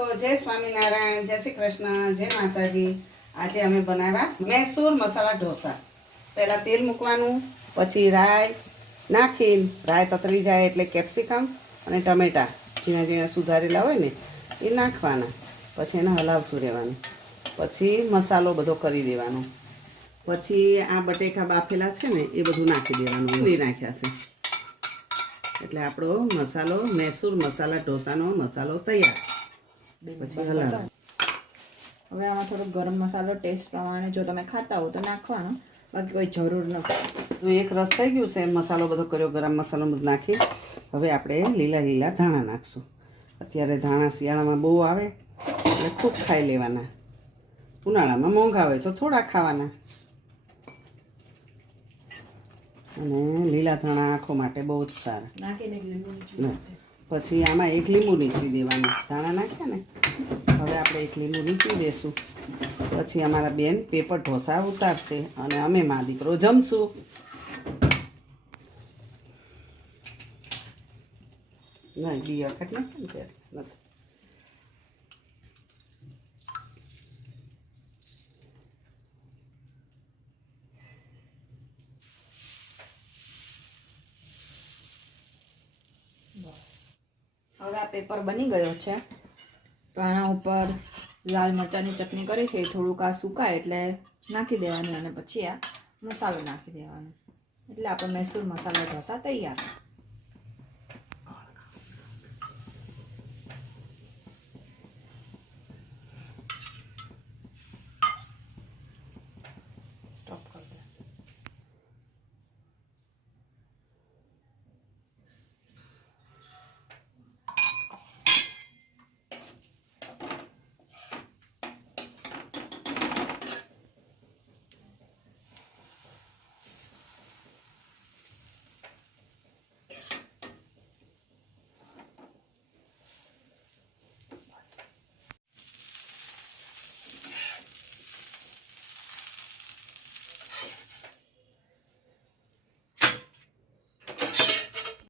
જય સ્વામિનારાયણ, જય શ્રી કૃષ્ણ, જય માતાજી. આજે અમે બનાવ્યા મૈસૂર મસાલા ઢોસા. પહેલાં તેલ મૂકવાનું, પછી રાઈ નાખીને રાઈ તતરી જાય એટલે કેપ્સિકમ અને ટમેટા ઝીણા ઝીણા સુધારેલા હોય ને એ નાખવાના. પછી એને હલાવતું રહેવાનું. પછી મસાલો બધો કરી દેવાનો. પછી આ બટેકા બાફેલા છે ને એ બધું નાખી દેવાનું. એ નાખ્યા છે એટલે આપણો મસાલો મૈસૂર મસાલા ઢોસાનો મસાલો તૈયાર. પછી હલાવો. હવે આમાં થોડો ગરમ મસાલો ટેસ્ટ પ્રમાણે જો તમે ખાતા હો તો નાખવાનો, બાકી કોઈ જરૂર નથી. તો એક રસ થઈ ગયું છે, મસાલો બધો કર્યો, ગરમ મસાલો બધું નાખી. હવે આપણે લીલા લીલા ધાણા નાખશું. અત્યારે ધાણા શિયાળામાં બહુ આવે એટલે ખૂબ ખાઈ લેવાના. ઉનાળામાં મોંઘા હોય તો થોડા ખાવાના. અને લીલા ધાણા આંખો માટે બહુ જ સારા. પછી આમાં એક લીંબુ નીચવી દેવાનું. ધાણા નાખ્યા ને હવે આપણે એક લીંબુ નીચવી દેશું. પછી અમારા બેન પેપર ઢોસા ઉતારશે અને અમે મા દીકરો જમશું. ના બી વખત નથી ને નથી. હવે આ પેપર બની ગયો છે, તો આના ઉપર લાલ મરચાંની ચટણી કરી છે. થોડુંક આ સુકાય એટલે નાખી દેવાનું અને પછી આ મસાલો નાખી દેવાનો એટલે આપણો મૈસૂર મસાલા ઢોસા તૈયાર.